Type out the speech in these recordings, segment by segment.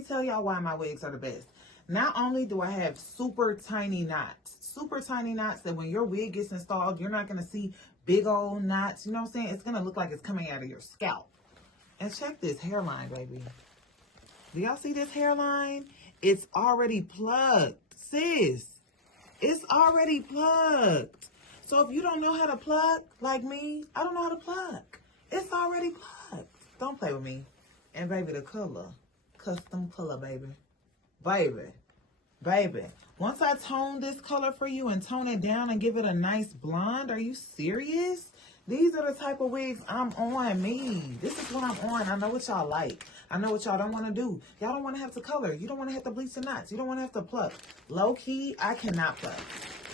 me tell y'all why my wigs are the best. Not only do I have super tiny knots that when your wig gets installed, you're not going to see big old knots. You know what I'm saying? It's going to look like it's coming out of your scalp. And check this hairline, baby. Do y'all see this hairline? It's already plugged, sis. It's already plugged. So if you don't know how to plug, like me, I don't know how to plug. It's already plugged. Don't play with me. And baby, the color. Custom color, baby. Baby. Once I tone this color for you and tone it down and give it a nice blonde, are you serious? These are the type of wigs I'm on, me. This is what I'm on. I know what y'all like. I know what y'all don't want to do. Y'all don't want to have to color. You don't want to have to bleach the knots. You don't want to have to pluck. Low key, I cannot pluck.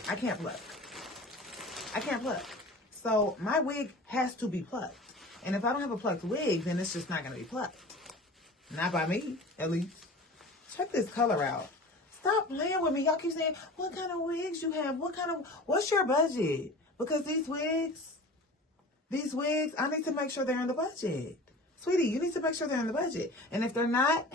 I can't pluck. So my wig has to be plucked. And if I don't have a plucked wig, then it's just not going to be plucked. Not by me, at least. Check this color out. Stop playing with me. Y'all keep saying, what kind of wigs you have? What's your budget? Because these wigs, I need to make sure they're in the budget. Sweetie, you need to make sure they're in the budget. And if they're not,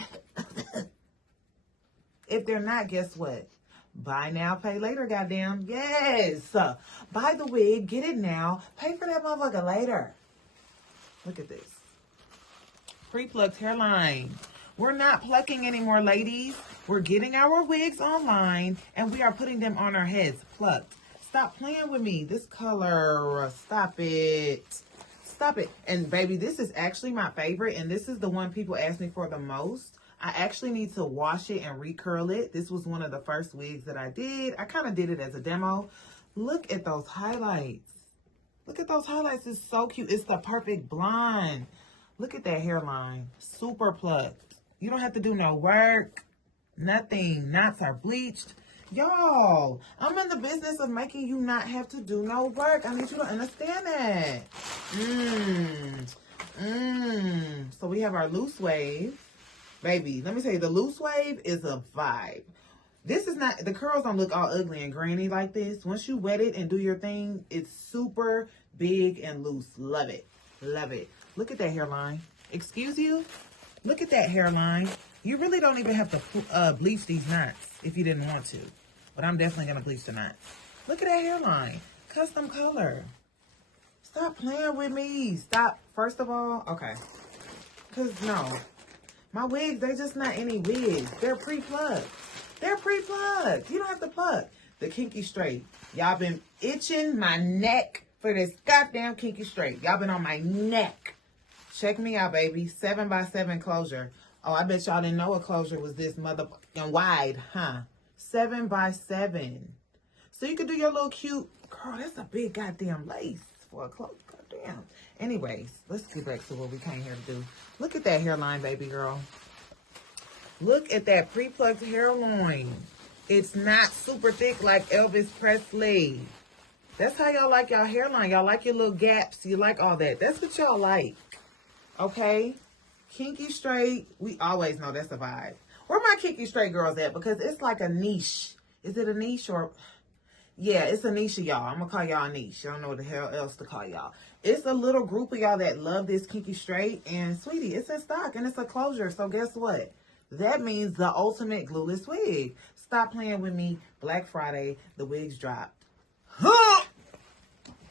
guess what? Buy now, pay later, goddamn. Yes. Buy the wig, get it now, pay for that motherfucker later. Look at this. Pre-plucked hairline. We're not plucking anymore, ladies. We're getting our wigs online, and we are putting them on our heads, plucked. Stop playing with me. This color, stop it. Stop it. And baby, this is actually my favorite, and this is the one people ask me for the most. I actually need to wash it and recurl it. This was one of the first wigs that I did. I kind of did it as a demo. Look at those highlights. Look at those highlights. It's so cute. It's the perfect blonde. Look at that hairline. Super plucked. You don't have to do no work. Nothing. Knots are bleached. Y'all, I'm in the business of making you not have to do no work. I need you to understand that. So we have our loose wave. Baby, let me tell you, the loose wave is a vibe. This is not, the curls don't look all ugly and grainy like this. Once you wet it and do your thing, it's super big and loose. Love it. Love it. Look at that hairline. Excuse you? Look at that hairline. You really don't even have to bleach these knots if you didn't want to. But I'm definitely going to bleach the knots. Look at that hairline. Custom color. Stop playing with me. Stop. First of all, okay. Because, no. My wigs, they're just not any wigs. They're pre-plugged. They're pre-plugged. You don't have to plug. The kinky straight. Y'all been itching my neck for this goddamn kinky straight. Y'all been on my neck. Check me out, baby. 7x7 closure. Oh, I bet y'all didn't know a closure was this motherfucking wide, huh? 7x7. So you could do your little cute, girl, that's a big goddamn lace for a close. Goddamn. Anyways, let's get back to what we came here to do. Look at that hairline, baby girl. Look at that pre-plucked hairline. It's not super thick like Elvis Presley. That's how y'all like y'all hairline. Y'all like your little gaps. You like all that. That's what y'all like. Okay? Kinky straight, we always know that's a vibe. Where my kinky straight girls at? Because it's like a niche. Is it a niche or... Yeah, it's a niche of y'all. I'm going to call y'all a niche. I don't know what the hell else to call y'all. It's a little group of y'all that love this kinky straight. And, sweetie, it's in stock and it's a closure. So, guess what? That means the ultimate glueless wig. Stop playing with me. Black Friday, the wigs dropped. Huh!